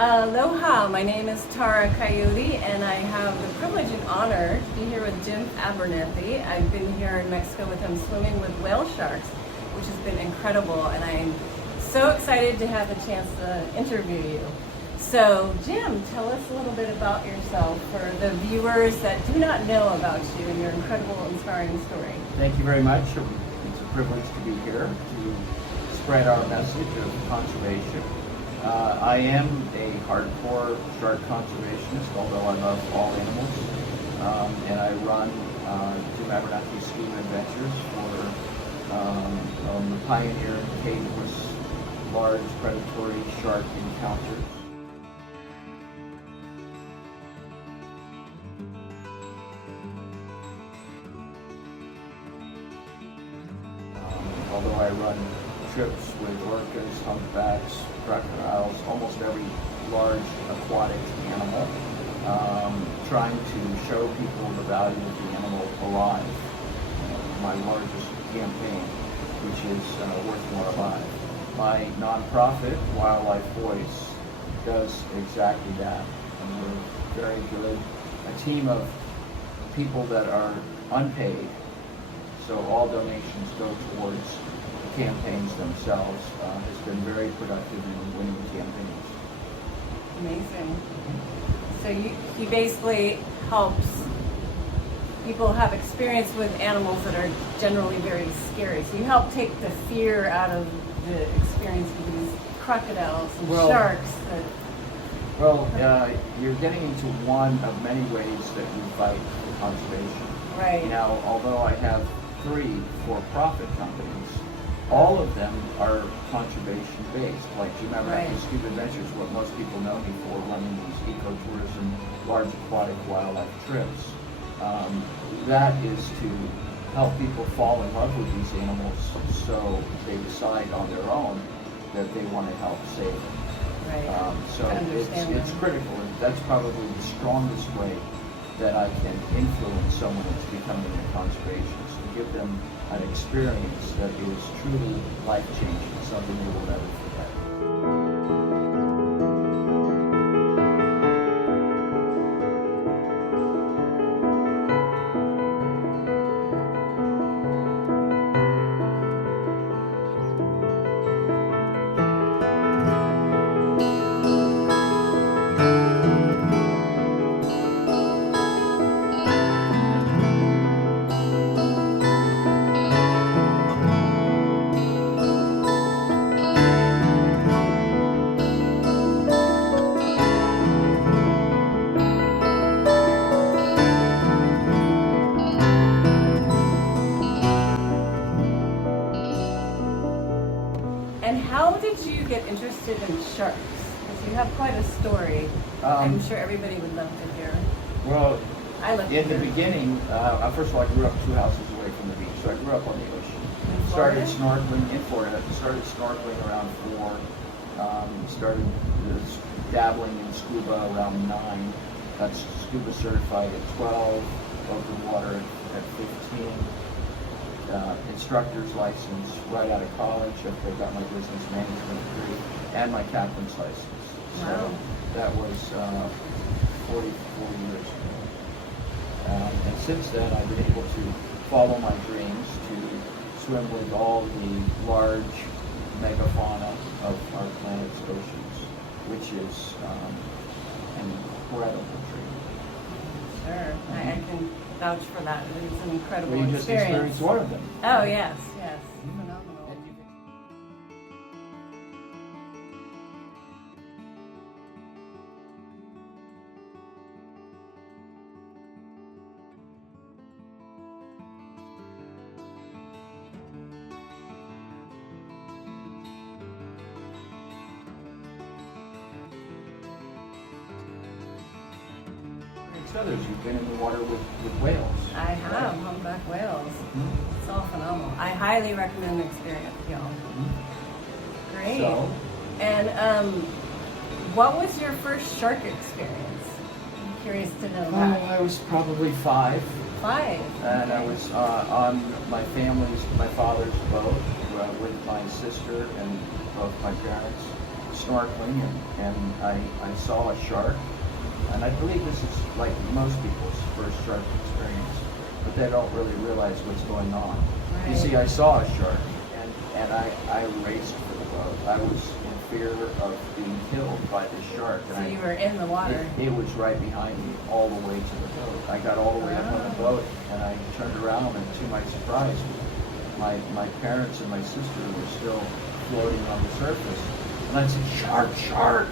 Aloha, my name is Tara Coyote, and I have the privilege and honor to be here with Jim Abernethy. I've been here in Mexico with him swimming with whale sharks, which has been incredible, and I'm so excited to have the chance to interview you. So, Jim, tell us a little bit about yourself for the viewers that do not know about you and your incredible, inspiring story. Thank you very much. It's a privilege to be here to spread our message of conservation. I am a hardcore shark conservationist, although I love all animals. And I run Jim Abernethy Scuba Adventures for the pioneer cageless large predatory shark encounters. Although I run trips with orcas, humpbacks, crocodiles, almost every large aquatic animal, trying to show people the value of the animal alive. My largest campaign, which is Worth More Alive. My nonprofit, Wildlife Voice, does exactly that. And we're very good. A team of people that are unpaid, so all donations go towards campaigns themselves, has been very productive in winning campaigns. Amazing. So he basically helps people have experience with animals that are generally very scary. So you help take the fear out of the experience with these crocodiles and sharks. You're getting into one of many ways that we fight for conservation. Right. Now, although I have 3 for-profit companies, all of them are conservation-based, like Jim Abernethy Scuba Adventures, what most people know me for, running these ecotourism, large aquatic wildlife trips. That is to help people fall in love with these animals so they decide on their own that they want to help save them. Right. So it's critical, and that's probably the strongest way that I can influence someone into becoming a conservationist, to give them an experience that is truly life-changing, something they will never forget. And how did you get interested in sharks? Because you have quite a story. I'm sure everybody would love to hear. Well, in the beginning, first of all, I grew up 2 houses away from the beach, so I grew up on the ocean. Started snorkeling in Florida. Started snorkeling around 4. Started dabbling in scuba around 9. Got scuba certified at 12. Open water at 15. Instructor's license right out of college after I got my business management degree, and my captain's license. Wow. So that was 44 years ago. And since then, I've been able to follow my dreams to swim with all the large megafauna of our planet's oceans, which is an incredible dream. Sure, I can vouch for that. It was an incredible You just experienced one of them. Oh, yes, phenomenal. Others, you've been in the water with whales. I have, humpback whales. It's all phenomenal. I highly recommend the experience, y'all. Great. So, and what was your first shark experience? I'm curious to know that. I was probably 5. 5. And I was on my father's boat with my sister and both my parents, snorkeling, and I saw a shark, and I believe this is like most people's first shark experience, but they don't really realize what's going on. Right. You see, I saw a shark, and I raced for the boat. I was in fear of being killed by this shark. And So you were in the water. It was right behind me all the way to the boat. I got all the way up on the boat, and I turned around, and to my surprise, my parents and my sister were still floating on the surface. And I said, "Shark, shark,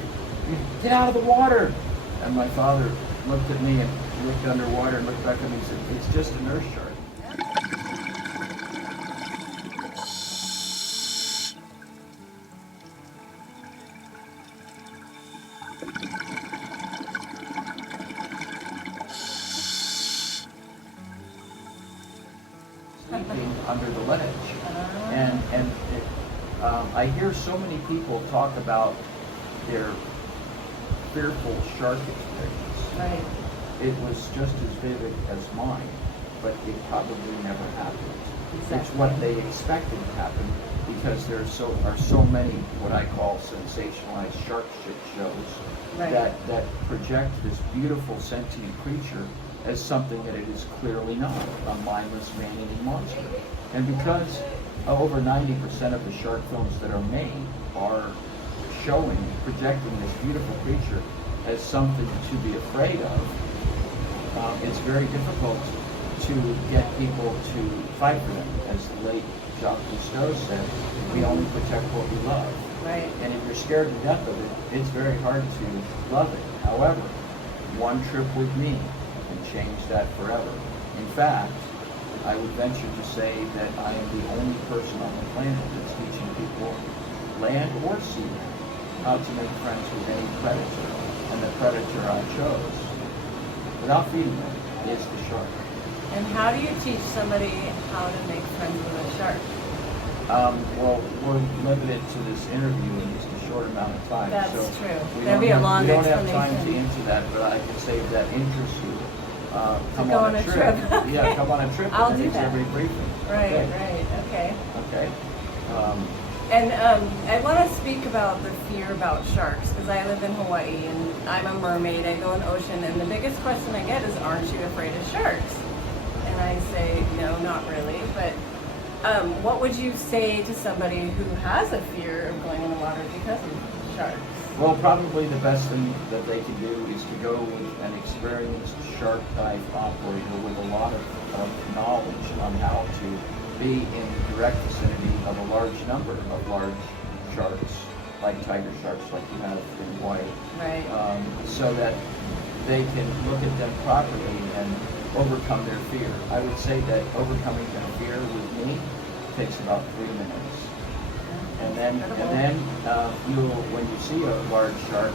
get out of the water!" And my father looked at me and looked underwater and looked back at me and said, "It's just a nurse shark." Sleeping under the ledge. I hear so many people talk about their fearful shark experience. Right. It was just as vivid as mine, but it probably never happened. Exactly. It's what they expected to happen because there are so many what I call sensationalized shark shit shows Right. that project this beautiful sentient creature as something that it is clearly not, a mindless man-eating monster. And because over 90% of the shark films that are made are projecting this beautiful creature as something to be afraid of, it's very difficult to get people to fight for them. As the late Jacques Cousteau said, we only protect what we love. Right. And if you're scared to death of it, it's very hard to love it. However, one trip with me can change that forever. In fact, I would venture to say that I am the only person on the planet that's teaching people, land or sea, how to make friends with any predator. And the predator I chose, without feeding them, is the shark. And how do you teach somebody how to make friends with a shark? Well, we're limited to this interview in just a short amount of time. That's so true. We That'd be a long We don't have time to explanation. answer that, but I can say if that interests you. Come go on a trip. Yeah, come on a trip. I'll and do it's that. every briefing. Right, Okay. right, okay. Okay. And I want to speak about the fear about sharks because I live in Hawaii and I'm a mermaid. I go in the ocean, and the biggest question I get is, "Aren't you afraid of sharks?" And I say, "No, not really." But what would you say to somebody who has a fear of going in the water because of sharks? Well, probably the best thing that they can do is to go with an experienced shark dive operator with a lot of knowledge on how to be in direct vicinity of a large number of large sharks, like tiger sharks, like you have in Hawaii, Right. so that they can look at them properly and overcome their fear. I would say that overcoming their fear with me takes about 3 minutes. And then you'll, when you see a large shark,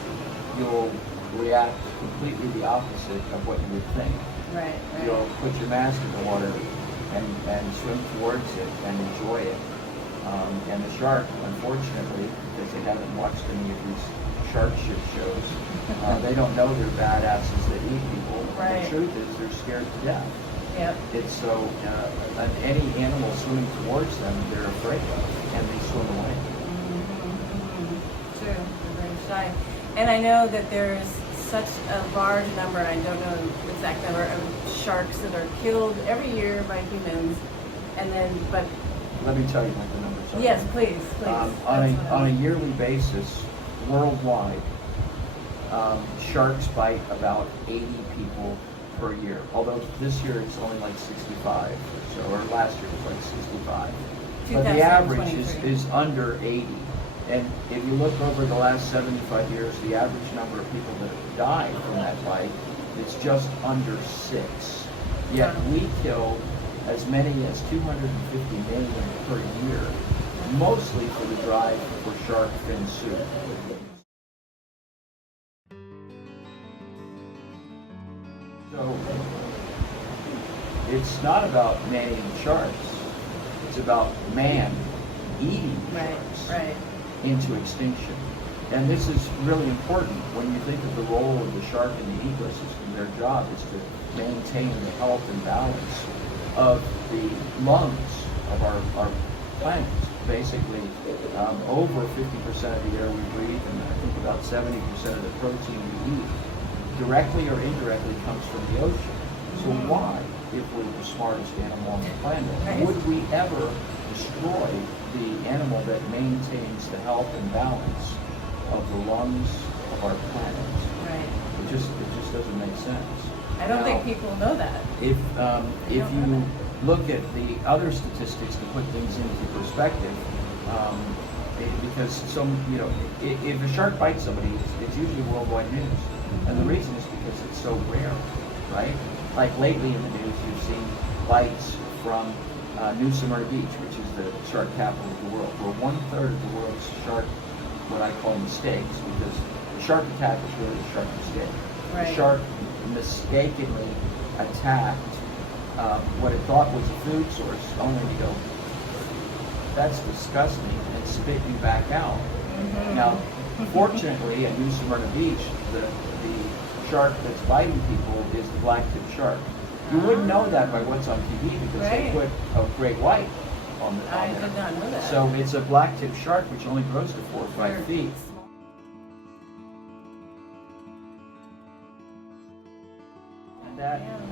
you'll react completely the opposite of what you would think. Right, right. You'll put your mask in the water and swim towards it and enjoy it. And the shark, unfortunately, because they haven't watched any of these shark shit shows, they don't know they're badasses that eat people. Right. The truth is they're scared to death. Yep. It's so, any animal swimming towards them, they're afraid of, and they swim away. True. They're very shy. And I know that there's such a large number, I don't know the exact number, of sharks that are killed every year by humans. And then, but Let me tell you what the numbers are. yes, please, please. On a yearly basis, worldwide, sharks bite about 80 people per year. Although this year it's only like 65 or so, or last year it was like 65. But the average is under 80. And if you look over the last 75 years, the average number of people that have died from that bite is just under 6. Yet we kill as many as 250 million per year, mostly for the drive for shark fin soup. So it's not about man-eating sharks, it's about man eating sharks into extinction. And this is really important when you think of the role of the shark in the ecosystem. Their job is to maintain the health and balance of the lungs of our planet. Basically, over 50% of the air we breathe, and I think about 70% of the protein we eat, directly or indirectly comes from the ocean. So why, if we're the smartest animal on the planet, would we ever destroy the animal that maintains the health and balance of the lungs of our planet? Right. It just doesn't make sense. I don't think people know that. If you look at the other statistics to put things into perspective, because if a shark bites somebody, it's usually worldwide news, and the reason is because it's so rare, right? Like lately in the news, you've seen bites from New Smyrna Beach, which is the shark capital of the world, where 1/3 of the world's shark, what I call mistakes, because the shark attack is really a shark mistake. Right. The shark mistakenly attacked what it thought was a food source, only to go, that's disgusting, and spit you back out. Now, fortunately, at New Smyrna Beach, the shark that's biting people is the black-tip shark. You wouldn't know that by what's on TV because they put a great white on there. I did not know that. So it's a black-tip shark which only grows to 4 or 5 feet.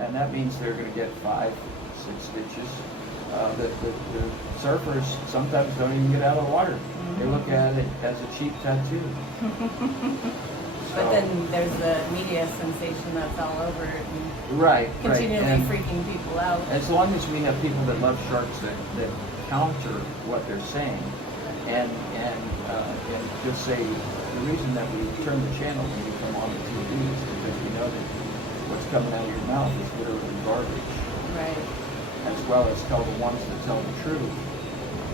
And that means they're going to get 5, 6 stitches. The surfers sometimes don't even get out of the water. They look at it as a cheap tattoo. But then there's the media sensation that's all over it and continually And freaking people out. as long as we have people that love sharks that counter what they're saying and just say the reason that we turn the channel when you come on the TV is because we know that what's coming out of your mouth is literally garbage. Right. As well as tell the ones that tell the truth.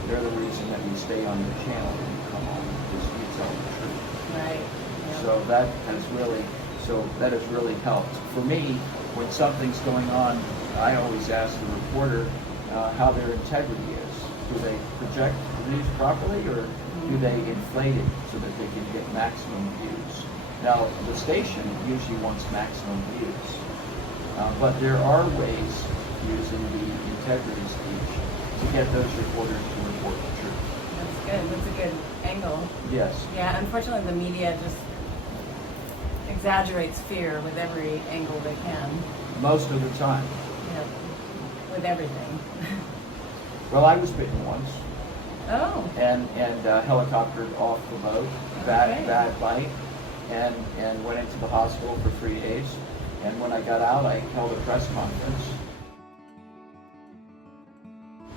They're the reason that we stay on your channel when you come on, because we tell the truth. Right. Yep. So that has really helped. For me, when something's going on, I always ask the reporter how their integrity is. Do they project the news properly, or do they inflate it so that they can get maximum views? Now, the station usually wants maximum views, but there are ways using the integrity speech to get those reporters to report the truth. That's good. That's a good angle. Yes. Yeah, unfortunately the media just exaggerates fear with every angle they can. Most of the time. Yeah. With everything. Well, I was bitten once. Oh. And helicoptered off the boat, bad bite, and went into the hospital for 3 days. And when I got out, I held a press conference.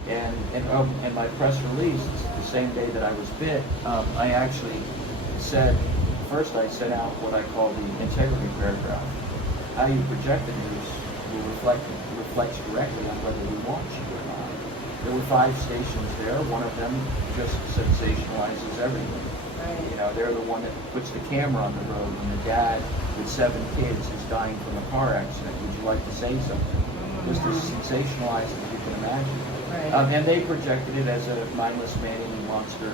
And my press release, the same day that I was bit, I actually said, first I sent out what I call the integrity paragraph. How you project the news will reflects directly on whether we want you or not. There were 5 stations there. One of them just sensationalizes everything. Right. You know, they're the one that puts the camera on the road when the dad with 7 kids is dying from a car accident. Would you like to say something? Just as sensationalized as you can imagine. Right. And they projected it as a mindless man-eating monster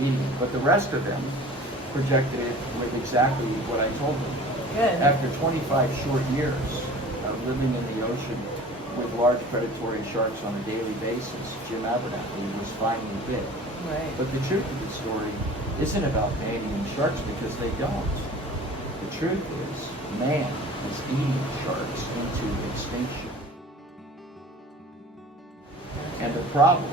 eating it. But the rest of them projected it with exactly what I told them. Good. After 25 short years of living in the ocean with large predatory sharks on a daily basis, Jim Abernethy was finally bit. Right. But the truth of the story isn't about man-eating sharks, because they don't. The truth is, man is eating sharks into extinction. And the problem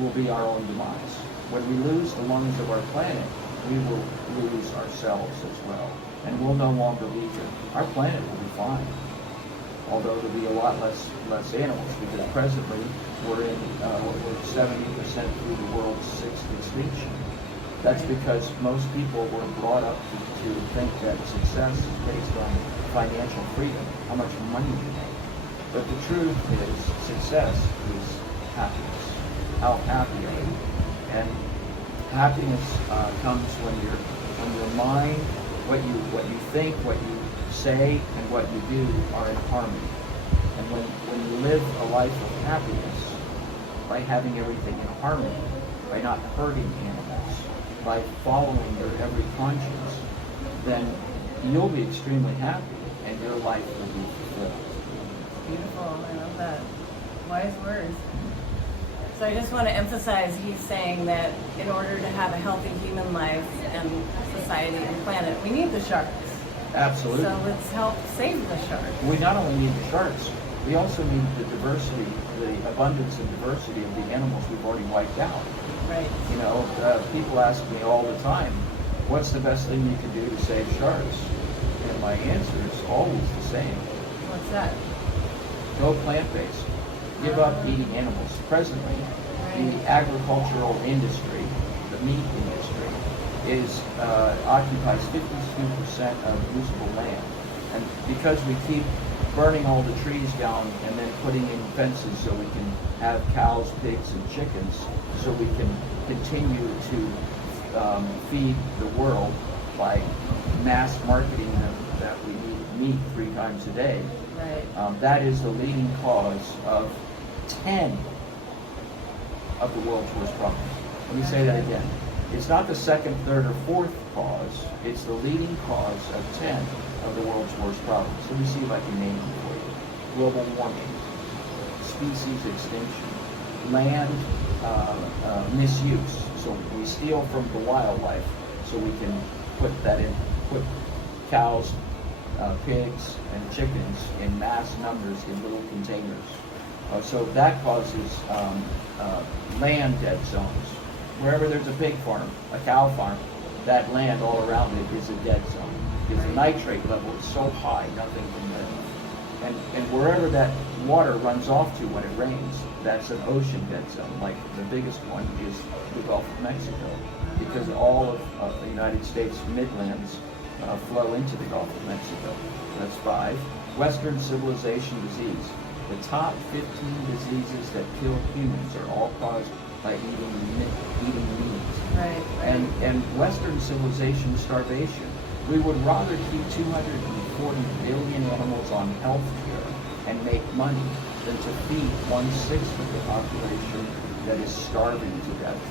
will be our own demise. When we lose the lungs of our planet, we will lose ourselves as well. And we'll no longer be here. Our planet will be fine. Although there'll be a lot less animals, because presently we're 70% through the world's 6th extinction. That's because most people were brought up to think that success is based on financial freedom, how much money you make. But the truth is, success is happiness. How happy are you? And happiness comes when your mind, what you think, what you say, and what you do are in harmony. And when you live a life of happiness, by having everything in harmony, by not hurting animals, by following your every conscience, then you'll be extremely happy and your life will be fulfilled. Beautiful. I love that. Wise words. So I just want to emphasize, he's saying that in order to have a healthy human life and society and planet, we need the sharks. Absolutely. So let's help save the sharks. We not only need the sharks, we also need the diversity, the abundance and diversity of the animals we've already wiped out. Right. You know, people ask me all the time, what's the best thing you can do to save sharks? And my answer is always the same. What's that? Go plant-based. Give up eating animals. Presently, the agricultural industry, the meat industry, occupies 52% of usable land. And because we keep burning all the trees down and then putting in fences so we can have cows, pigs, and chickens, so we can continue to feed the world by mass marketing them that we need meat 3 times a day. Right. That is the leading cause of 10 of the world's worst problems. Let me say that again. It's not the second, third, or fourth cause. It's the leading cause of 10 of the world's worst problems. Let me see if I can name them for you. Global warming, species extinction, land misuse. So we steal from the wildlife so we can put cows, pigs, and chickens in mass numbers in little containers. So that causes land dead zones. Wherever there's a pig farm, a cow farm, that land all around it is a dead zone. Because the nitrate level is so high, nothing can live. And wherever that water runs off to when it rains, that's an ocean dead zone. Like the biggest one is the Gulf of Mexico, because all of the United States midlands flow into the Gulf of Mexico. That's 5. Western civilization disease. The top 15 diseases that kill humans are all caused by eating meat. Right. And Western civilization starvation. We would rather keep 240 billion animals on health care and make money than to feed 1/6 of the population that is starving to death.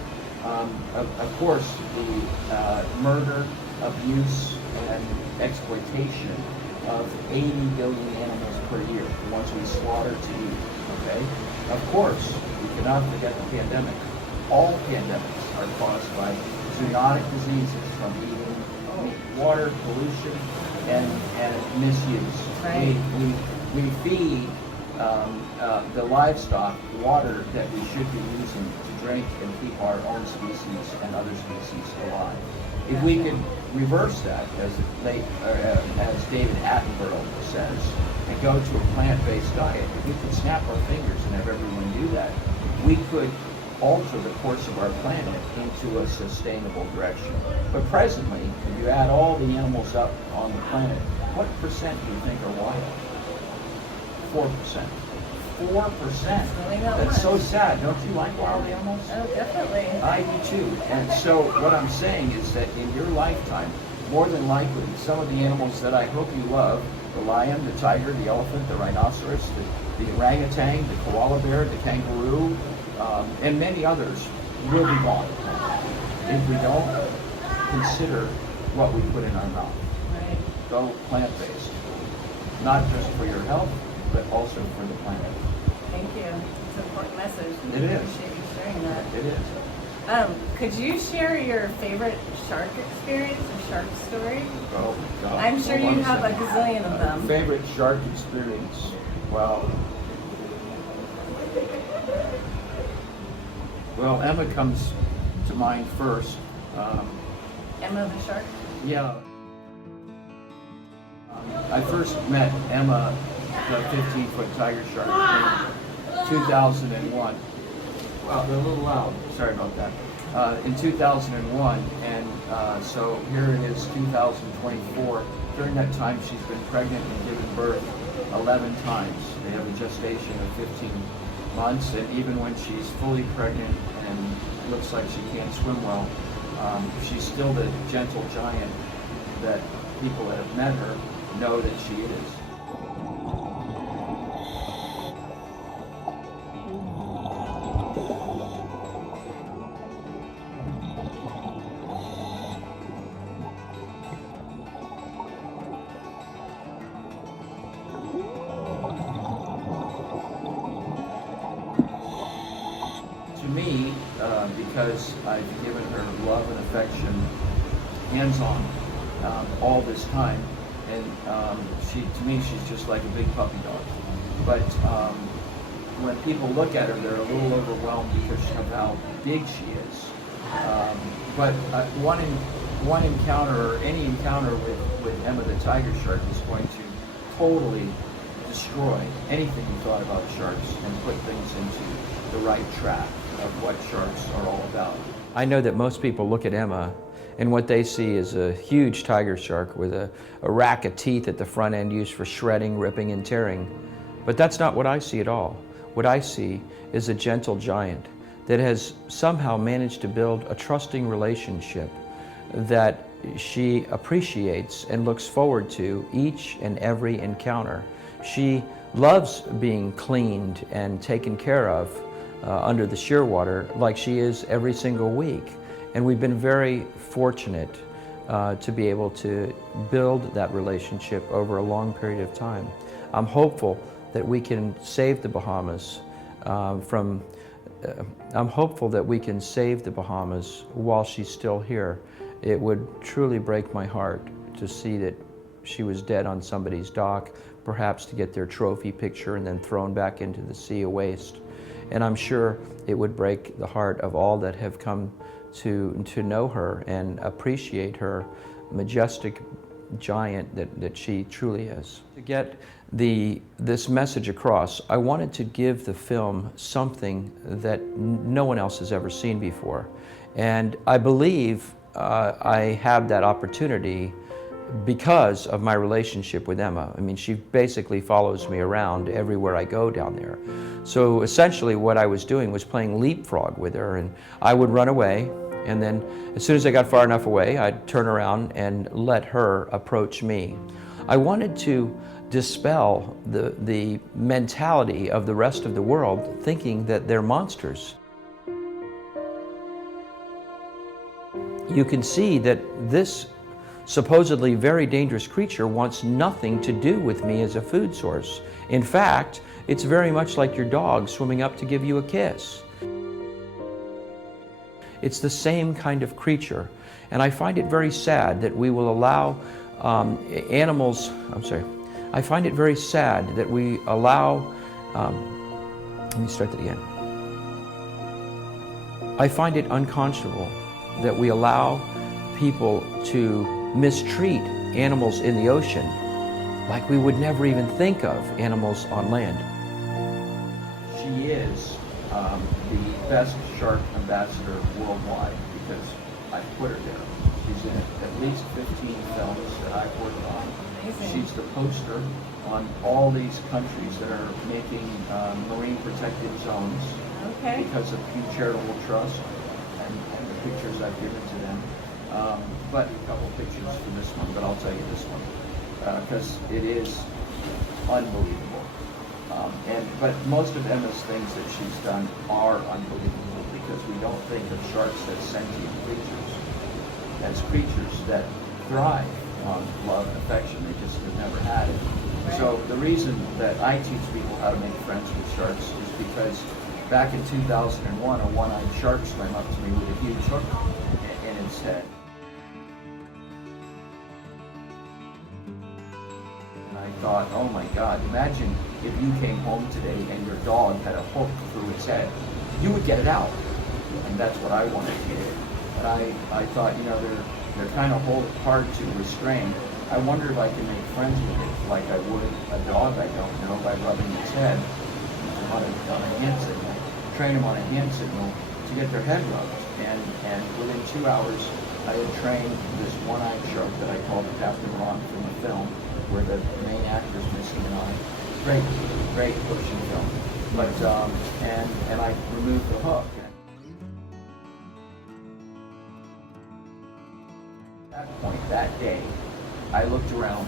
Of course, the murder, abuse, and exploitation of 80 billion animals per year, the ones we slaughter to eat, okay? Of course, we cannot forget the pandemic. All pandemics are caused by zoonotic diseases from eating water, pollution, and misuse. Right. We feed the livestock water that we should be using to drink and keep our own species and other species alive. If we could reverse that, as David Attenborough says, and go to a plant-based diet, if we could snap our fingers and have everyone do that, we could alter the course of our planet into a sustainable direction. But presently, if you add all the animals up on the planet, what percent do you think are wild? 4%. 4%. Really not That's much. so sad. Don't you like wild animals? Oh, definitely. I do too. And so what I'm saying is that in your lifetime, more than likely, some of the animals that I hope you love, the lion, the tiger, the elephant, the rhinoceros, the orangutan, the koala bear, the kangaroo, and many others will be gone if we don't consider what we put in our mouth. Right. Go plant-based, not just for your health, but also for the planet. Thank you. It's an important message. It is. Appreciate you sharing that. It is. Could you share your favorite shark experience or shark story? Oh, God. I'm sure Hold on you have a second. gazillion of them. Favorite shark experience? Well, Emma comes to mind first. Emma the shark? Yeah. I first met Emma, the 15-foot tiger shark, in 2001. Wow, they're a little loud. Sorry about that. In 2001, and so here it is, 2024. During that time, she's been pregnant and given birth 11 times. They have a gestation of 15 months, and even when she's fully pregnant and looks like she can't swim well, she's still the gentle giant that people that have met her know that she is. because I've given her love and affection, hands-on, all this time. And to me, she's just like a big puppy dog. But when people look at her, they're a little overwhelmed because of how big she is. But one encounter, or any encounter with Emma the tiger shark, is going to totally destroy anything you thought about sharks and put things into the right track of what sharks are all about. I know that most people look at Emma and what they see is a huge tiger shark with a rack of teeth at the front end used for shredding, ripping, and tearing. But that's not what I see at all. What I see is a gentle giant that has somehow managed to build a trusting relationship that she appreciates and looks forward to each and every encounter. She loves being cleaned and taken care of under the shearwater like she is every single week. And we've been very fortunate to be able to build that relationship over a long period of time. I'm hopeful that we can save the Bahamas I'm hopeful that we can save the Bahamas while she's still here. It would truly break my heart to see that she was dead on somebody's dock, perhaps to get their trophy picture and then thrown back into the sea of waste. And I'm sure it would break the heart of all that have come to know her and appreciate her majestic giant that she truly is. To get this message across, I wanted to give the film something that no one else has ever seen before. And I believe I have that opportunity because of my relationship with Emma. I mean, she basically follows me around everywhere I go down there. So essentially what I was doing was playing leapfrog with her, and I would run away, and then as soon as I got far enough away, I'd turn around and let her approach me. I wanted to dispel the mentality of the rest of the world thinking that they're monsters. You can see that this supposedly very dangerous creature wants nothing to do with me as a food source. In fact, it's very much like your dog swimming up to give you a kiss. It's the same kind of creature. And I find it very sad that we will allow I find it very sad that we allow, let me start that again. I find it unconscionable that we allow people to mistreat animals in the ocean like we would never even think of animals on land. She is the best shark ambassador worldwide because I put her there. She's in at least 15 films that I've worked on. Amazing. She's the poster on all these countries that are making marine protected zones because of Pew Charitable Trust and the pictures I've given to them. But a couple pictures for this one, but I'll tell you this one because it is unbelievable. But most of Emma's things that she's done are unbelievable because we don't think of sharks as sentient creatures, as creatures that thrive on love and affection. They just have never had it. Right. So the reason that I teach people how to make friends with sharks is because back in 2001, a one-eyed shark swam up to me with a huge hook in its head. And I thought, oh my God, imagine if you came home today and your dog had a hook through its head. You would get it out. And that's what I wanted to do. But I thought, you know, they're kind of hard to restrain. I wonder if I can make friends with it like I would a dog I don't know by rubbing its head on a hand signal. Train them on a hand signal to get their head rubbed. And within 2 hours, I had trained this one-eyed shark that I called Captain Ron from the film, where the main actor's missing an eye. Great ocean film. But, and I removed the hook. At that point, that day, I looked around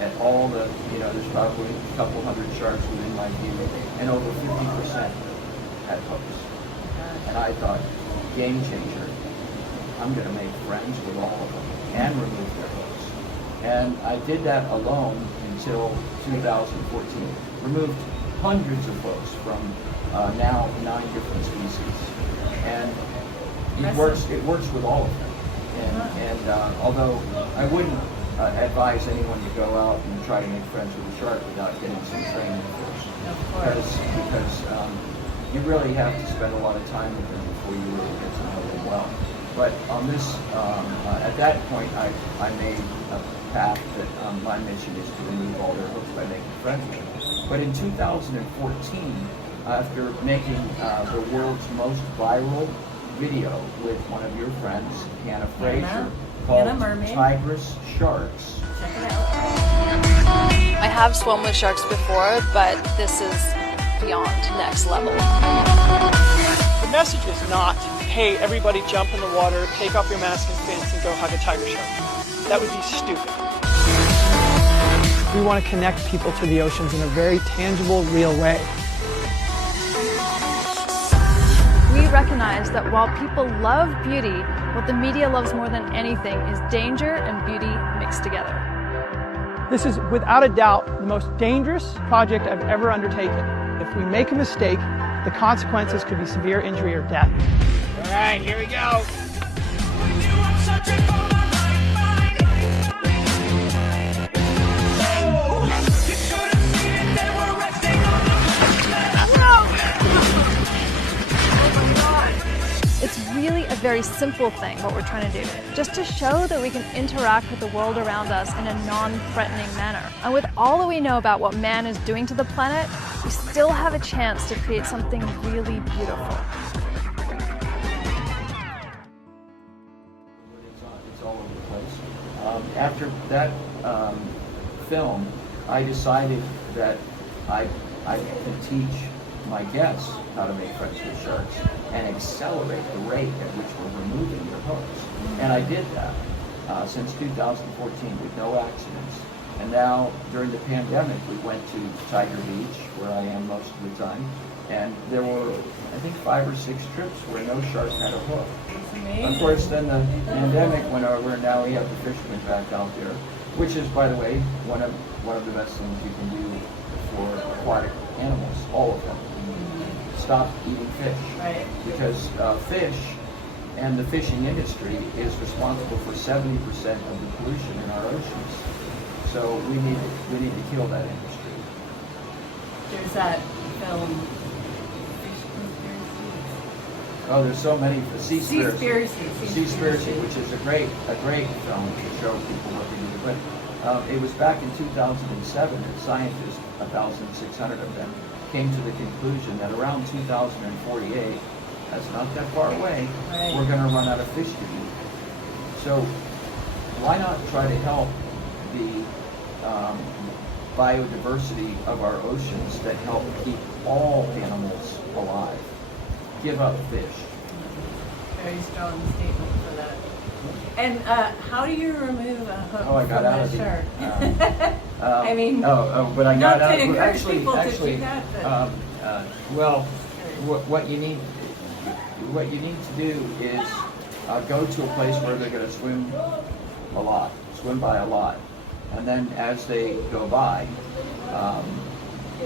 at all the, you know, there's probably a couple hundred sharks within my view, and over 50% had hooks. And I thought, game changer. I'm going to make friends with all of them and remove their hooks. And I did that alone until 2014. Removed hundreds of hooks from now 9 different species. And It works with all of them. And although I wouldn't advise anyone to go out and try to make friends with a shark without getting some training first. Of course. Because you really have to spend a lot of time with them before you really get to know them well. But on this, at that point, I made a path that my mission is to remove all their hooks by making friends with them. But in 2014, after making the world's most viral video with one of your friends, Hannah Fraser, called Tigress Sharks. Check it out. I have swum with sharks before, but this is beyond next level. The message is not, hey, everybody jump in the water, take off your mask and fins, and go hug a tiger shark. That would be stupid. We want to connect people to the oceans in a very tangible, real way. We recognize that while people love beauty, what the media loves more than anything is danger and beauty mixed together. This is, without a doubt, the most dangerous project I've ever undertaken. If we make a mistake, the consequences could be severe injury or death. All right, here we go. It's really a very simple thing, what we're trying to do, just to show that we can interact with the world around us in a non-threatening manner. And with all that we know about what man is doing to the planet, we still have a chance to create something really beautiful. It's all over the place. After that film, I decided that I could teach my guests how to make friends with sharks and accelerate the rate at which we're removing their hooks. And I did that since 2014 with no accidents. And now, during the pandemic, we went to Tiger Beach, where I am most of the time, and there were, I think, 5 or 6 trips where no shark had a hook. Of course, then the pandemic went over, and now we have the fishermen back out there, which is, by the way, one of the best things you can do for aquatic animals, all of them. Stop eating fish. Right. Because fish and the fishing industry is responsible for 70% of the pollution in our oceans. So we need to kill that industry. There's that film, Fish Conspiracy. Oh, there's so many. Seaspiracy, which is a great film to show people what they do. But it was back in 2007 that scientists, 1,600 of them, came to the conclusion that around 2048, that's not that far away, right, we're going to run out of fish to eat. So why not try to help the biodiversity of our oceans that help keep all animals alive? Give up fish. Very strong statement for that. And how do you remove a hook from a shark? I mean, but I got out of it. Actually, What you need to do is go to a place where they're going to swim by a lot, and then as they go by,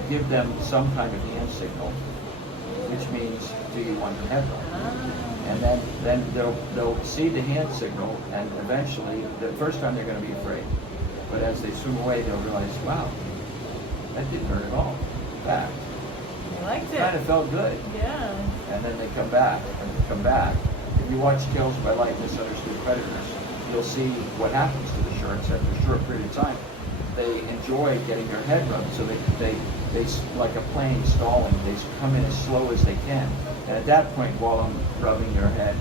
give them some kind of hand signal, which means, do you want your head run? And then they'll see the hand signal, and eventually, the first time they're going to be afraid, but as they swim away, they'll realize, wow, that didn't hurt at all. In fact, you liked it. Kind of felt good. Yeah. And then they come back, If you watch Kills by Light, Misunderstood Predators, you'll see what happens to the sharks after a short period of time. They enjoy getting their head rubbed, so they like a plane stalling, they come in as slow as they can. And at that point, while I'm rubbing their head,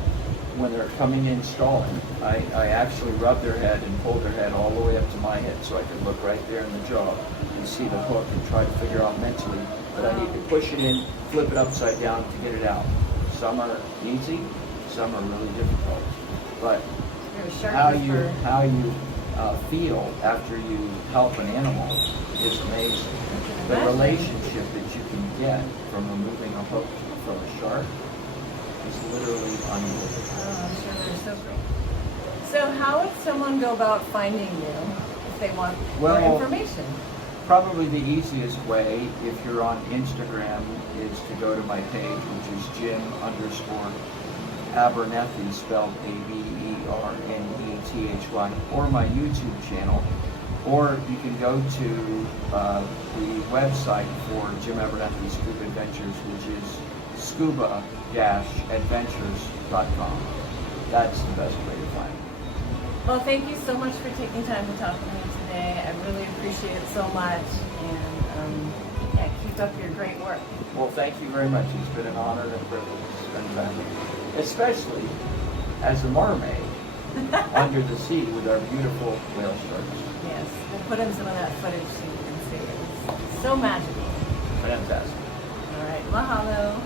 when they're coming in stalling, I actually rub their head and pull their head all the way up to my head so I can look right there in the jaw and see the hook and try to figure out mentally that I need to push it in, flip it upside down to get it out. Some are easy, some are really difficult. But how you feel after you help an animal is amazing. The relationship that you can get from removing a hook from a shark is literally unbelievable. Oh, I'm sure they're so great. So how would someone go about finding you if they want more information? Probably the easiest way, if you're on Instagram, is to go to my page, which is Jim_Abernethy. Abernethy, spelled Abernethy, or my YouTube channel, or you can go to the website for Jim Abernethy's Scuba Adventures, which is scuba-adventures.com. That's the best way to find it. Well, thank you so much for taking time to talk to me today. I really appreciate it so much, and yeah, keep up your great work. Well, thank you very much. It's been an honor and a privilege to spend time with you, especially as a mermaid under the sea with our beautiful whale sharks. Yes, we'll put in some of that footage so you can see it. It's so magical. Fantastic. All right, mahalo.